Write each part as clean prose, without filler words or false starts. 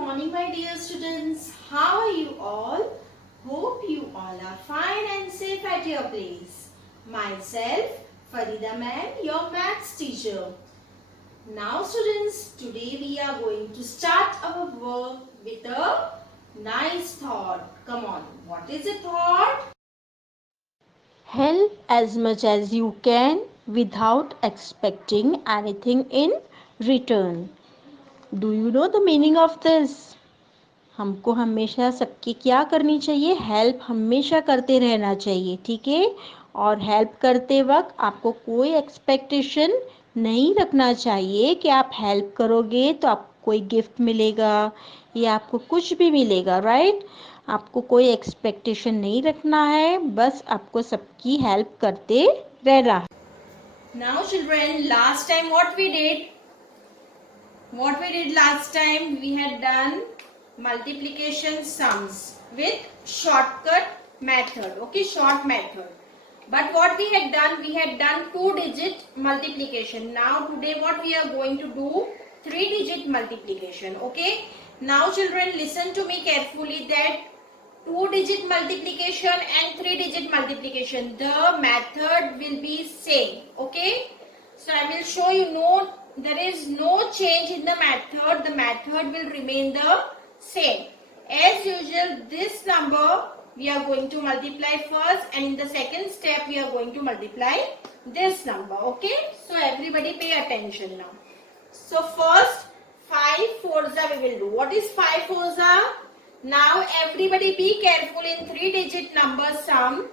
morning, my dear students. How are you all? Hope you all are fine and safe at your place. Myself, Farida ma'am, your maths teacher. Now students, today we are going to start our work with a nice thought. Come on, what is a thought? Help as much as you can without expecting anything in return. Do you know the meaning of this? हमको हमेशा सबकी क्या करनी चाहिए? Help हमेशा करते रहना चाहिए, ठीक है? और हेल्प करते वक्त आपको कोई एक्सपेक्टेशन नहीं रखना चाहिए कि आप हेल्प करोगे तो आपको कोई गिफ्ट मिलेगा या आपको कुछ भी मिलेगा, राइट? आपको कोई एक्सपेक्टेशन नहीं रखना है, बस आपको सबकी हेल्प करते रहना है. Now children, last time what we did? What we did last time? We had done multiplication sums with shortcut method. Okay, short method. But what we had done 2-digit multiplication. Now today what we are going to do? 3-digit multiplication. Okay. Now children, listen to me carefully that 2-digit multiplication and 3-digit multiplication, the method will be same. Okay. So I will show you, there is no change in the method. The method will remain the same. As usual, this number we are going to multiply first, and in the second step we are going to multiply this number. Okay. So everybody pay attention now. So first 5 fours we will do. What is 5 fours? Now everybody be careful in 3-digit number sum.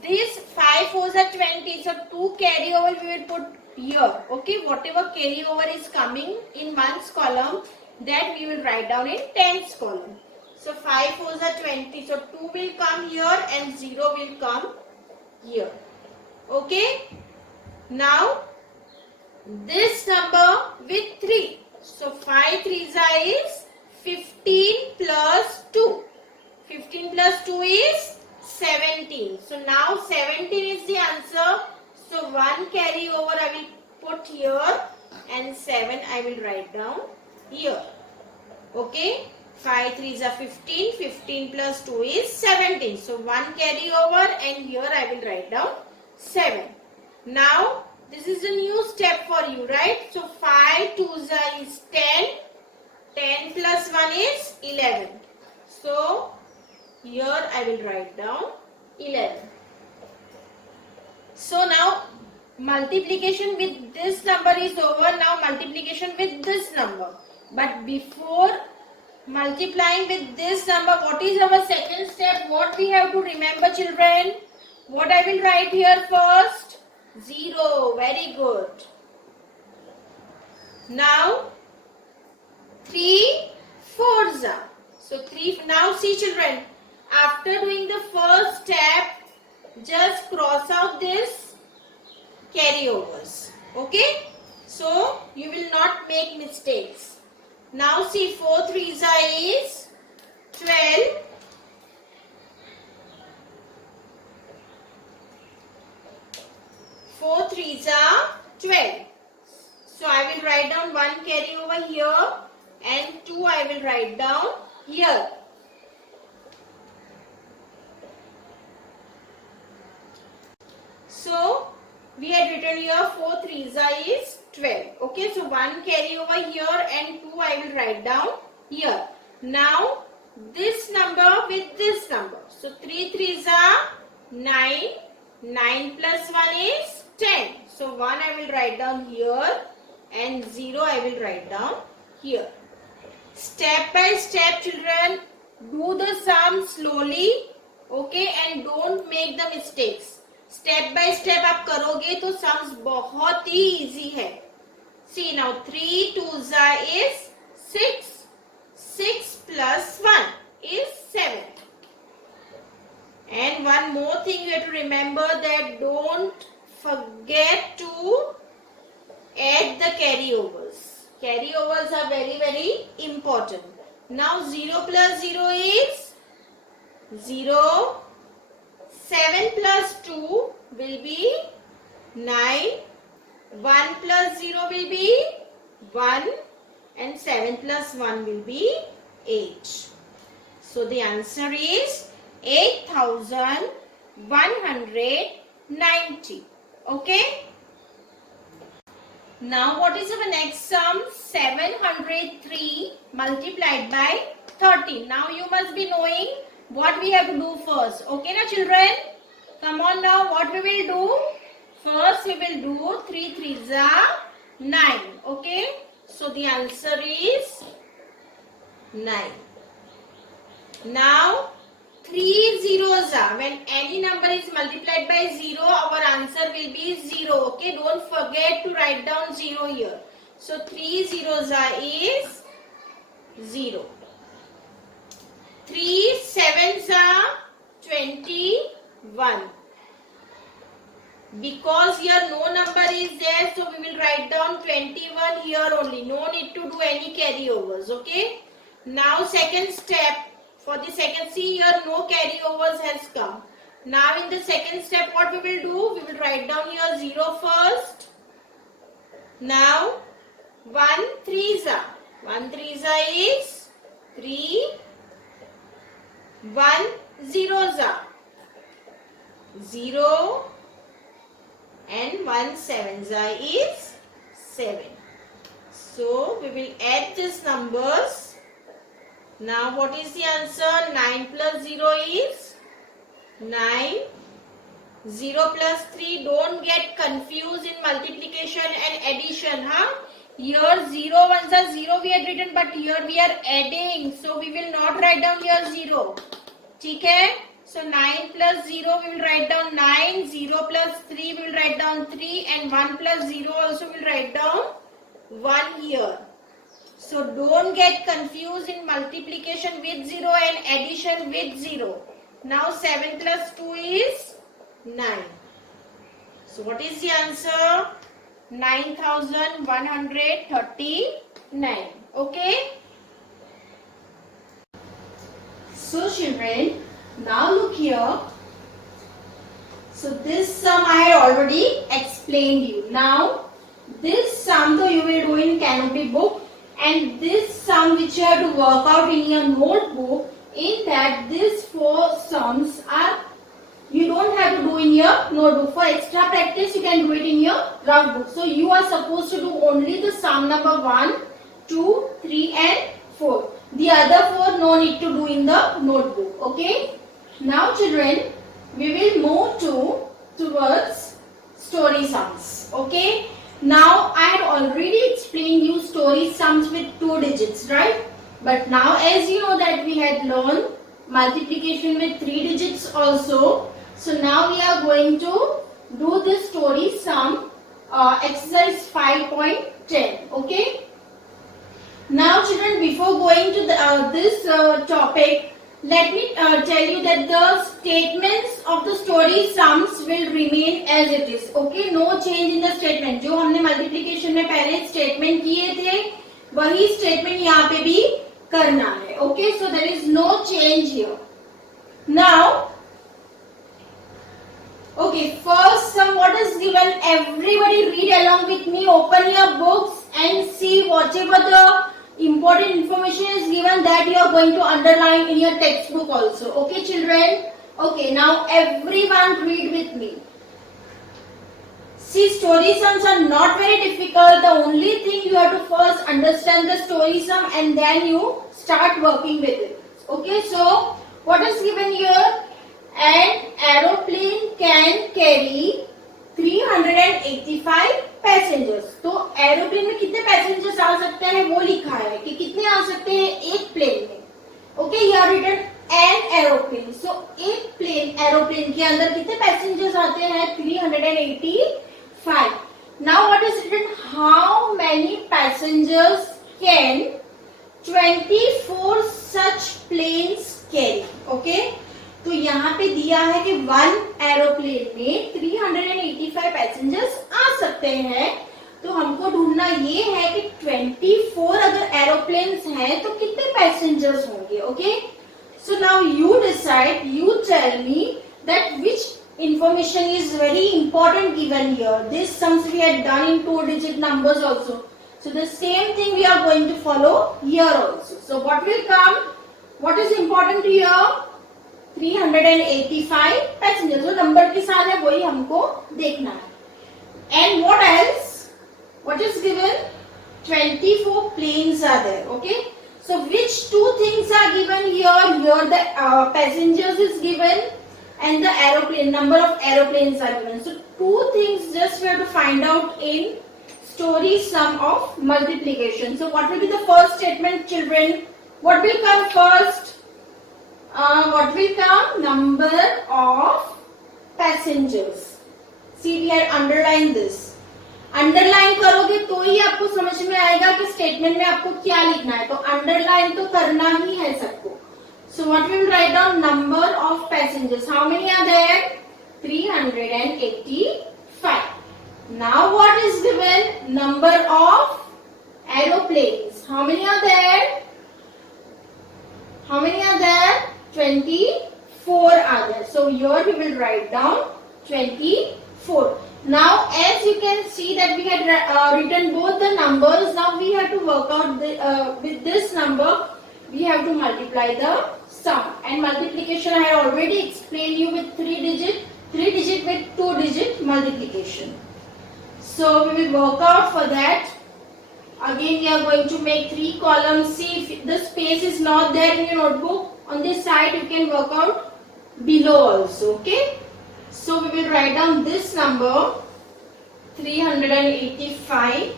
This 5 fours are 20. So 2 carryover we will put here. Okay, whatever carryover is coming in ones column, that we will write down in tens column. So 5 fours are 20. So 2 will come here and 0 will come here. Okay. Now this number with 3. So 5 threes is 15 plus 2. 15 plus 2 is 17. So now 17 is the answer. So 1 carry over I will put here and 7 I will write down here. Okay. 5 threes are 15. 15 plus 2 is 17. So 1 carry over and here I will write down 7. Now this is a new step for you, right? So 5 twos is 10. 10 plus 1 is 11. So here I will write down 11. So now multiplication with this number is over. Now multiplication with this number. But before multiplying with this number, what is our second step? What we have to remember, children? What I will write here first? 0. Very good. Now 3 fours. So 3. Now see children, after doing the first step, just cross out this carryovers. Okay. So you will not make mistakes. Now see 4 threes is 12. 4 threes are 12. So I will write down 1 carry over here and 2 I will write down here. So we had written here 4 threes is 12. Okay, so 1 carry over here and 2 I will write down here. Now this number with this number. So 3 threes are 9. 9 plus 1 is 10. So 1 I will write down here and 0 I will write down here. Step by step children, do the sum slowly, okay, and don't make the mistakes. Step by step आप करोगे तो sums बहुत ही easy है. See now 3 twos is 6. 6 plus 1 is 7. And one more thing you have to remember, that don't forget to add the carryovers. Carryovers are very, very important. Now 0 plus 0 is 0. 7 plus 2 will be 9. 1 plus 0 will be 1. And 7 plus 1 will be 8. So the answer is 8190. Okay. Now what is our next sum? 703 multiplied by 13. Now you must be knowing what we have to do first. Okay na children? Come on now, what we will do? First we will do 3 3s are 9. Okay. So the answer is 9. Now 3 zeros are, when any number is multiplied by 0, our answer will be 0. Okay, don't forget to write down 0 here. So 3 zeros are is 0. 3 sevens are 21. Because here no number is there, so we will write down 21 here only. No need to do any carryovers. Okay. Now second step. For the second, see here no carryovers has come. Now in the second step, what we will do? We will write down here 0 first. Now 1 3s. 1 3s is 3. 1 zeros are 0. And 1 sevens is 7. So we will add these numbers. Now what is the answer? 9 plus 0 is 9. 0 plus 3. Don't get confused in multiplication and addition. Huh? Here 0 ones are 0 we had written, but here we are adding. So we will not write down here 0. Okay? So 9 plus 0 we will write down 9. 0 plus 3 we will write down 3. And 1 plus 0 also we will write down 1 here. So don't get confused in multiplication with 0 and addition with 0. Now 7 plus 2 is 9. So what is the answer? 9139. Okay. So children, now look here. So this sum I had already explained you. Now this sum though you will do in Canopy book. And this sum which you have to work out in your notebook, in that these 4 sums are, you don't have to do in your notebook. For extra practice, you can do it in your rough book. So you are supposed to do only the sum number 1, 2, 3 and 4. The other 4 no need to do in the notebook. Okay. Now children, we will move towards story sums. Okay. Now I had already explained you story sums with 2 digits, right? But now as you know that we had learned multiplication with 3 digits also. So now we are going to do the story sum exercise 5.10. Okay. Now children, before going to this topic, let me tell you that the statements of the story sums will remain as it is. Okay, no change in the statement. जो हमने multiplication में पहले statement किए थे, वही statement यहाँ पे भी करना है. Okay, so there is no change here. Now, okay, first sum what is given. Everybody read along with me. Open your books and see whatever the important information is given, that you are going to underline in your textbook also. Okay children? Okay, now everyone read with me. See, story sums are not very difficult. The only thing you have to first understand the story sum and then you start working with it. Okay, so what is given here? An aeroplane can carry 385 passengers. तो aeroplane में कितने passengers आ सकते हैं वो लिखा है कि कितने आ सकते हैं एक प्लेन में. Okay, here written an aeroplane. So एक प्लेन एरोप्लेन के अंदर कितने पैसेंजर्स आते हैं? 385. Now what is written? How many passengers can 24 such planes carry. Okay, तो यहाँ पे दिया है कि 1 एरोप्लेन में 385 पैसेंजर्स आ सकते हैं. तो हमको ढूंढना ये है कि 24 अगर एरोप्लेन्स हैं तो कितने पैसेंजर्स होंगे. Okay, so now you decide, you tell me that which information is very important given here. This sums we had done in 2-digit numbers also. So the same thing we are going to follow here also. So what will come? What is important here? 385 passengers. जो number के साथ है वही हमको देखना है. And what else? What is given? 24 planes are there. Okay. So which two things are given here? Here the passengers is given and the aeroplane number of aeroplanes are given. So two things just we have to find out in story sum of multiplication. So what will be the first statement, children? What will come first? What will come? Number of passengers. See, we had underlined this. Underline करोगे तो ही आपको समझ में आएगा कि statement में आपको क्या लिखना है. तो अंडरलाइन तो करना ही है सबको. So what we will write down? Number of passengers. How many are there? 385. Now what is given? Number of aeroplanes. How many are there? How many are there? 24 are there. So here we will write down 24. Now as you can see that we had written both the numbers. Now we have to work out with this number. We have to multiply the sum. And multiplication I had already explained you with 3 digit with 2 digit multiplication. So we will work out for that. Again we are going to make 3 columns. See if the space is not there in your notebook. On this side you can work out below also. Okay. So we will write down this number 385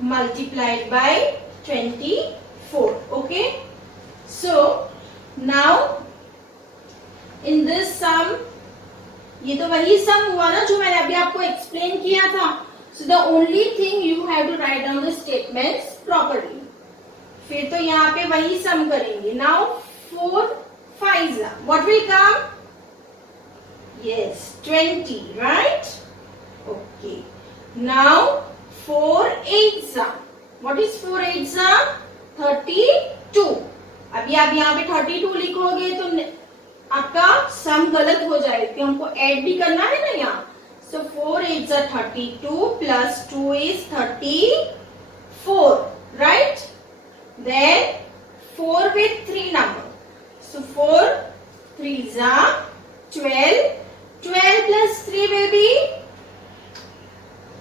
multiplied by 24. Okay. So now in this sum, ये तो वही sum हुआ ना जो मैंने अभी आपको explain किया था. So the only thing you have to write down the statements properly. फिर तो यहाँ पे वही sum करेंगे. Now 4 5s. What will come? Yes, 20, right? Okay. Now 4 8s. What is 4 8s? 32. अभी आप यहाँ पे 32 लिखोगे तो आपका सम गलत हो जाएगा क्योंकि हमको ऐड भी करना है ना यहाँ. So 4 8s are 32 plus 2 is 34, right? Then 4 with 3 number. So 4 3s are 12. 12 plus 3 will be,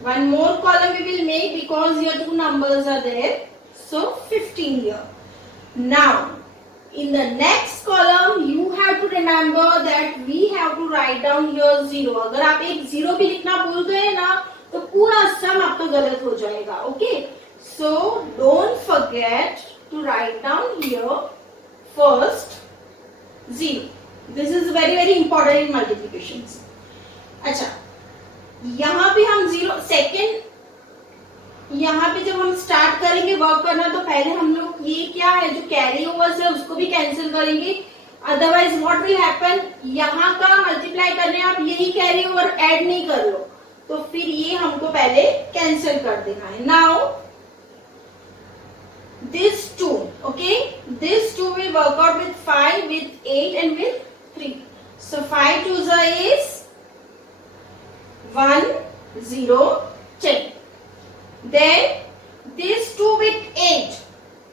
one more column we will make because here 2 numbers are there. So 15 here. Now in the next column you have to remember that we have to write down here 0. अगर आप एक 0 भी लिखना भूल गए ना तो पूरा सम आपका गलत हो जाएगा. Okay. So don't forget to write down here first 0. This is very important in multiplications. अच्छा, यहाँ पे हम 0 सेकेंड, यहाँ पे जब हम स्टार्ट करेंगे वर्क करना तो पहले हम लोग ये क्या है जो कैरी ओवर्स है उसको भी कैंसिल करेंगे. Otherwise what will happen? यहाँ का मल्टीप्लाई करने आप यही कैरी ओवर ऐड नहीं कर लो तो फिर ये हमको पहले कैंसिल कर देना है. Now this 2, okay, this 2 will work out with 5, with 8 and with 3. So 5 2s is 1 0 10. Then this 2 with 8,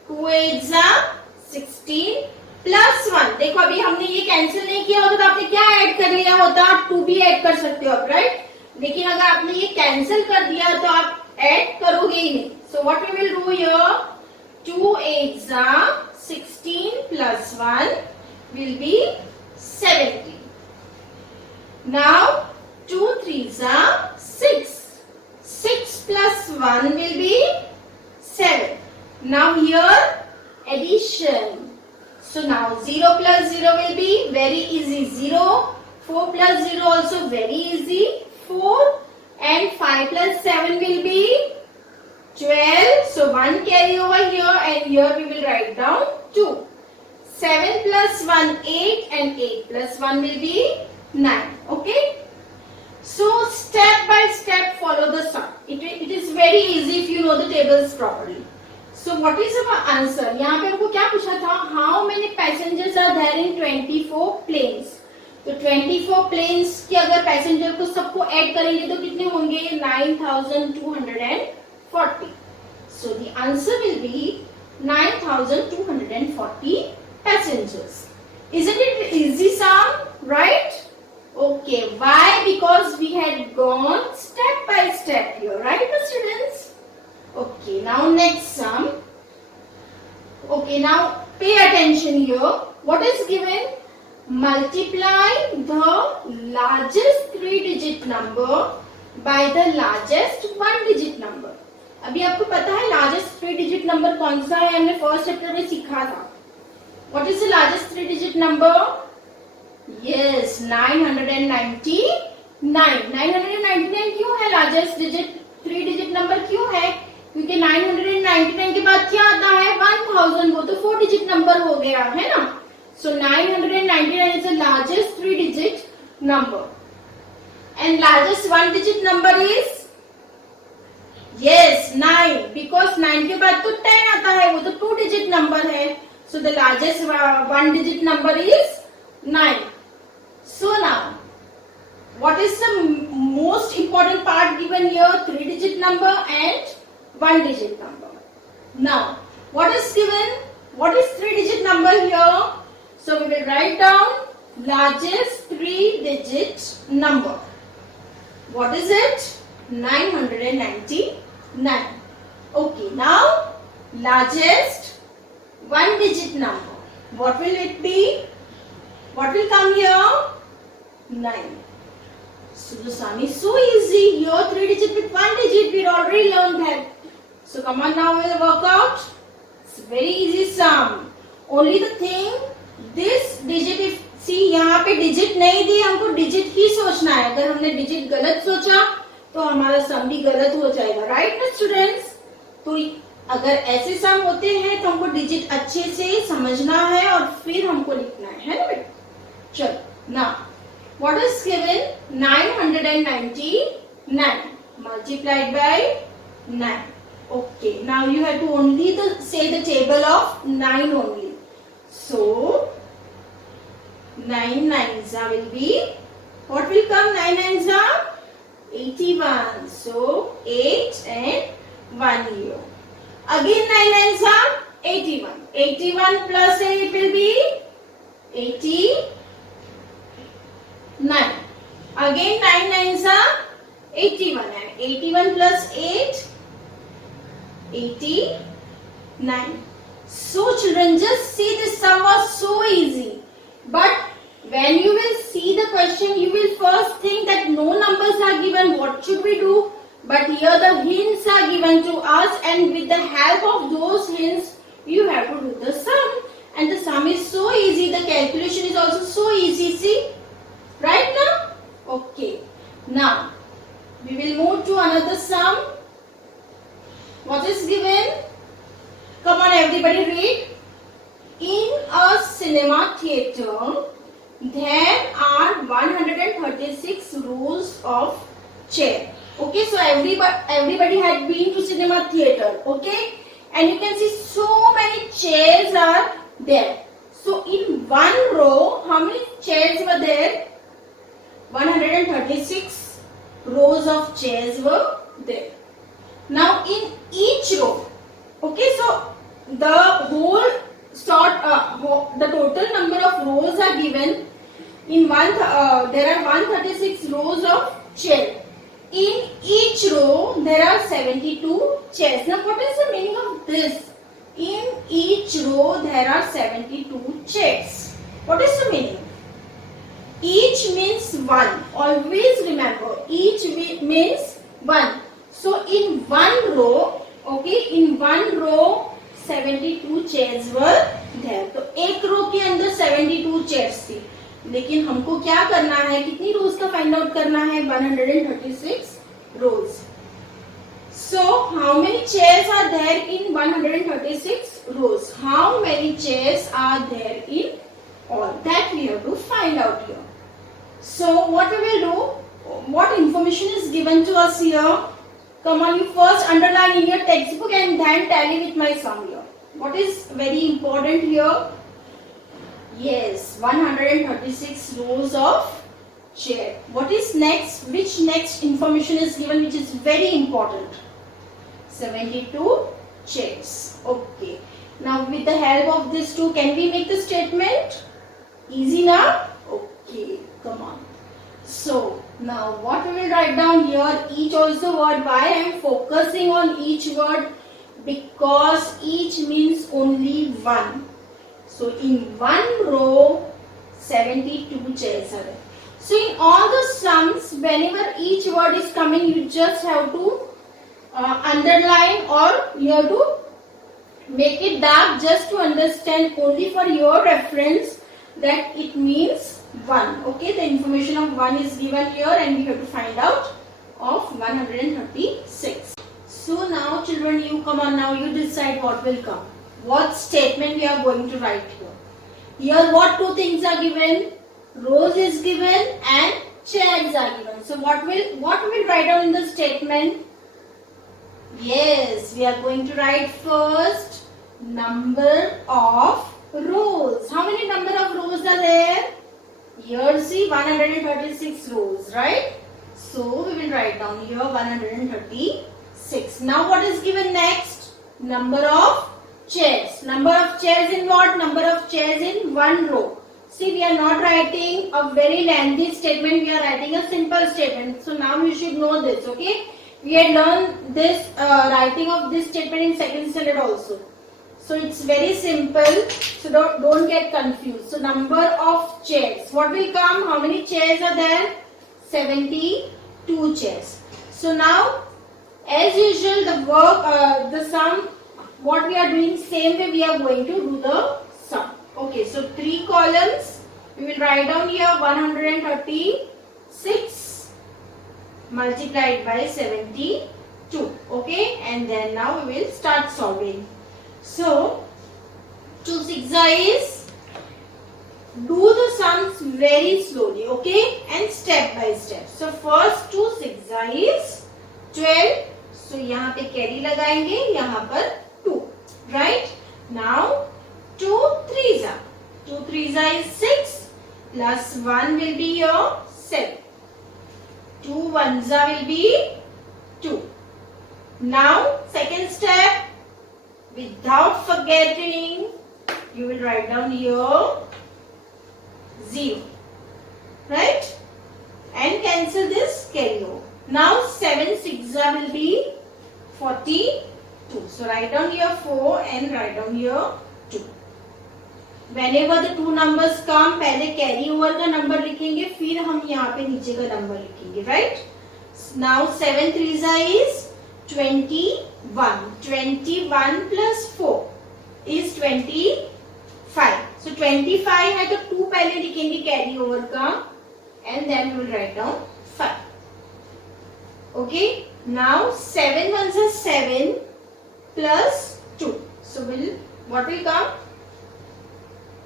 2 8s are 16 plus 1. देखो अभी हमने ये कैंसिल नहीं किया होता तो आपने क्या ऐड कर लिया होता? 2 भी ऐड कर सकते हो आप, राइट? लेकिन अगर आपने ये कैंसिल कर दिया तो आप ऐड करोगे ही नहीं. So what we will do here? 2 8s are 16 plus 1 will be 17. Now 2 3s are 6. 6 plus 1 will be 7. Now here addition. So now 0 plus 0 will be very easy 0. 4 plus 0 also very easy 4. And 5 plus 7 will be 12. So 1 carry over here and here we will write down 2. 7 plus 1 8 and 8 plus 1 will be 9. Okay. So step by step follow the sum. It is very easy if you know the tables properly. So what is our answer? यहाँ पे हमको क्या पूछा था? How many passengers are there in 24 planes? तो 24 planes के अगर passenger को सबको ऐड करेंगे तो कितने होंगे? 9240. So the answer will be 9,240 passengers. Isn't it easy sum, right? Okay, why? Because we had gone step by step here, right students? Okay, now next sum. Okay, now pay attention here. What is given? Multiply the largest 3-digit number by the largest 1-digit number. अभी आपको पता है largest 3-digit number कौन सा है? हमने first chapter में सीखा था. What is the largest 3-digit number? Yes, 999. 999 क्यों है लार्जेस्ट 3-digit नंबर क्यों है? क्योंकि 999 के बाद क्या आता है? 1000. वो तो 4-digit नंबर हो गया है ना. So 999 is the largest 3-digit number. And largest 1-digit number is? Yes, 9. Because 9 के बाद तो 10 आता है, वो तो 2-digit number है. So the largest 1-digit number is 9. So now, what is the most important part given here? 3-digit number and 1-digit number. Now, what is given? What is 3-digit number here? So we will write down largest 3-digit number. What is it? 999. Okay, now largest 1-digit number. What will it be? What will come here? 9. So the sum is so easy. Here 3-digit with 1-digit. We already learned that. So come on, now we'll work out. It's very easy sum. Only the thing, this digit, if see यहाँ पे digit नहीं दी, हमको digit ही सोचना है. अगर हमने digit गलत सोचा तो हमारा sum भी गलत हो जाएगा, right ना students? तो अगर ऐसे sum होते हैं तो हमको digit अच्छे से समझना है और फिर हमको लिखना है ना बेटा? चलो, now what is given? 999 multiplied by 9. Okay, now you have to only say the table of 9 only. So 9 nines will be, what will come? 9 nines are 81. So 8 and 1 here. Again 9 nines are 81. 81 plus 8 will be 89. Again 9 nines are 81 and 81 plus 8, 89. So children, just see, this sum was so easy. But when you will see the question, you will first think that no numbers are given, what should we do? But here the hints are given to us, and with the help of those hints, you have to do the sum. And the sum is so easy, the calculation is also so easy, see? Right now? Okay. Now, we will move to another sum. What is given? Come on everybody, read. In a cinema theatre, there are 136 rows of chairs. Okay, so everybody had been to cinema theatre. Okay, and you can see so many chairs are there. So in one row, how many chairs were there? 136 rows of chairs were there. Now in each row, okay, so the whole the total number of rows are given. In there are 136 rows of chairs. In each row there are 72 chairs. Now what is the meaning of this? In each row there are 72 chairs. What is the meaning? Each means one. Always remember, each means one. So in one row, okay, in one row 72 chairs were there. तो एक रो के अंदर 72 chairs थी. लेकिन हमको क्या करना है? कितनी रोज का फाइंड आउट करना है? 136 rows. So how many chairs are there in 136 rows? How many chairs are there in all? That we have to find out here. So what we will do? What information is given to us here? Come on, you first underline in your textbook and then tally with my sum here. What is very important here? Yes, 136 rows of chair. What is next? Which next information is given which is very important? 72 chairs. Okay. Now with the help of this two, can we make the statement? Easy now? Okay, come on. So now what we will write down here, each also word. Why I am focusing on each word? Because each means only one. So in one row, 72 chairs are there. So in all the sums, whenever each word is coming, you just have to underline, or you have to make it dark just to understand, only for your reference, that it means 1. Okay, the information of 1 is given here and we have to find out of 136. So now children, you come on, now you decide what will come. What statement we are going to write here. Here what two things are given? Rows is given and chairs are given. So what will write down in the statement? Yes, we are going to write first number of rows. How many number of rows are there? Here see 136 rows, right? So we will write down here 136. Now what is given next? Number of chairs. Number of chairs in what? Number of chairs in one row. See, we are not writing a very lengthy statement. We are writing a simple statement. So now you should know this, okay? We had learned this writing of this statement in second standard also. So it's very simple. So don't get confused. So number of chairs. What will come? How many chairs are there? 72 chairs. So now, as usual, the work, the sum, what we are doing, same way we are going to do the sum. Okay, so 3 columns. We will write down here 136 multiplied by 72. Okay, and then now we will start solving. So, choose exercise. Do the sums very slowly, okay, and step by step. So first choose exercise 12. So यहाँ पे carry लगाएंगे, यहाँ पर 2, right? Now 2 3s are 2 3s is 6 plus 1 will be your 7. 2 1s will be 2. Now second step, without forgetting, you will write down here 0, right? And cancel this carry over. Now 7 6 will be 42. So write down here 4 and write down here 2. Whenever the two numbers come, पहले carry over का number लिखेंगे, फिर हम यहाँ पे नीचे का number लिखेंगे, right? Now 7 3s is 21. 21 plus 4 is 25. So 25 है तो 2 पहले लिखेंगे carry over का, and then we will write down 5. Okay. Now 7 1s are 7 plus 2. So what will come?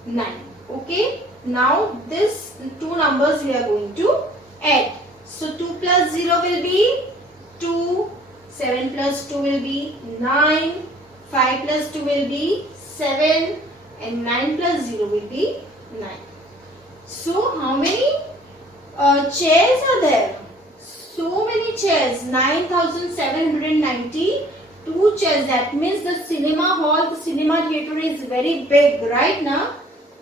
9. Okay. Now this two numbers we are going to add. So 2 plus 0 will be 2. 7 plus 2 will be 9. 5 plus 2 will be 7. And 9 plus 0 will be 9. So how many chairs are there? So many chairs. 9,792 chairs. That means the cinema hall, the cinema theater is very big, right now?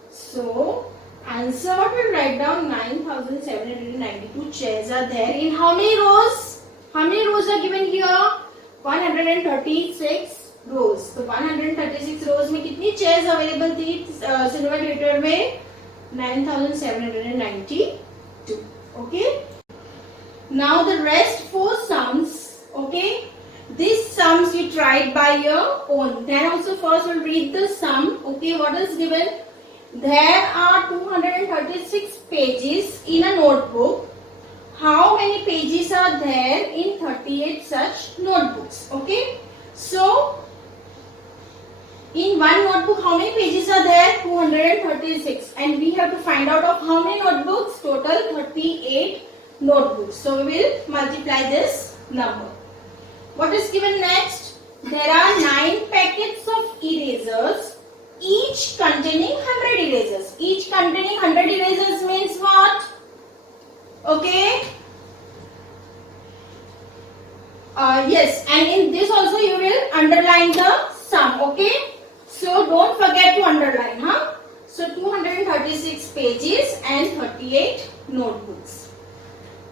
So answer what we'll write down, 9,792 chairs are there. In how many rows? How many rows are given here? 136 rows. So 136 rows में कितनी chairs available थी cinema theater में? 9,792. Okay. Now the rest 4 sums. Okay. These sums you tried by your own. Then also first we'll read the sum. Okay. What is given? There are 236 pages in a notebook. How many pages are there in 38 such notebooks? Okay. So in one notebook, how many pages are there? 236. And we have to find out of how many notebooks? Total 38 notebooks. So we will multiply this number. What is given next? There are 9 packets of erasers, each containing 100 erasers. Each containing 100 erasers means what? Okay. Yes, and in this also you will underline the sum. Okay, so don't forget to underline, huh? So 236 pages and 38 notebooks.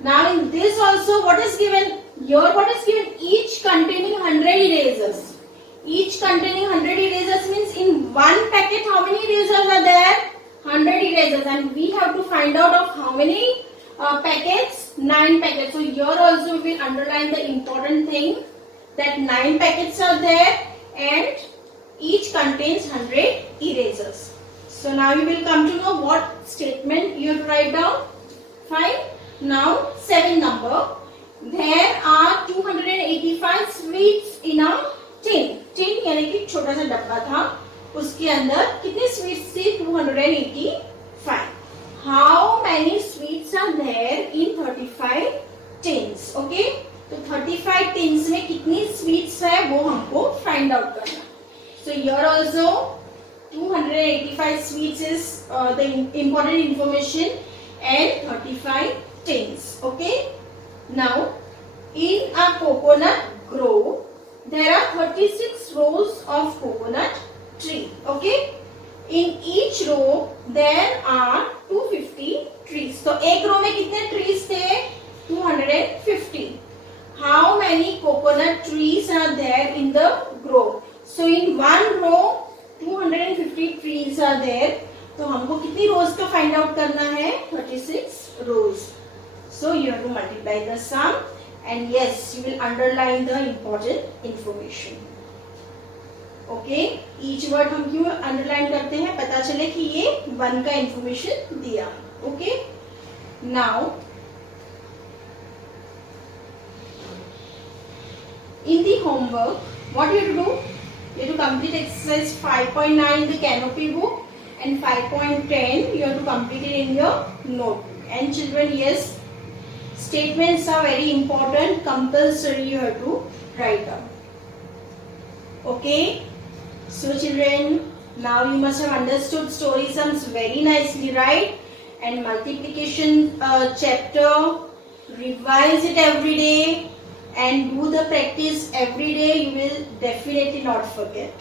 Now in this also what is given? Here what is given? Each containing 100 erasers. Each containing 100 erasers means in one packet how many erasers are there? 100 erasers, and we have to find out of how many packets? 9 packets. So here also we will underline the important thing that 9 packets are there and each contains 100 erasers. So now you will come to know what statement you have to write down. Fine. Now 7 number. There are 285 sweets in a tin. Tin यानी कि छोटा सा डब्बा था, उसके अंदर कितने sweets थी? 285. How many sweets are there in 35 tins? Okay, तो 35 tins में कितनी sweets है वो हमको find out करना. So here also 285 sweets is the important information and 35 tins. Okay. Now in a coconut grove there are 36 rows of coconut tree. Okay. In each row there are 250 trees. So एक रो में कितने trees थे? 250. How many coconut trees are there in the grove? So in one row 250 trees are there. तो हमको कितनी rows का find out करना है? 36 rows. So you have to multiply the sum, and yes, you will underline the important information. Okay, each word हम क्यों underline करते हैं? पता चले कि ये 1 का इंफॉर्मेशन दिया. Okay, now in the homework, what you have to do? You have to complete exercise 5.9 in the canopy book and 5.10 you have to complete it in your notebook. And children, yes, statements are very important. Compulsory you have to write down. Okay. So children, now you must have understood story sums very nicely, right? And multiplication chapter, revise it every day and do the practice every day. You will definitely not forget.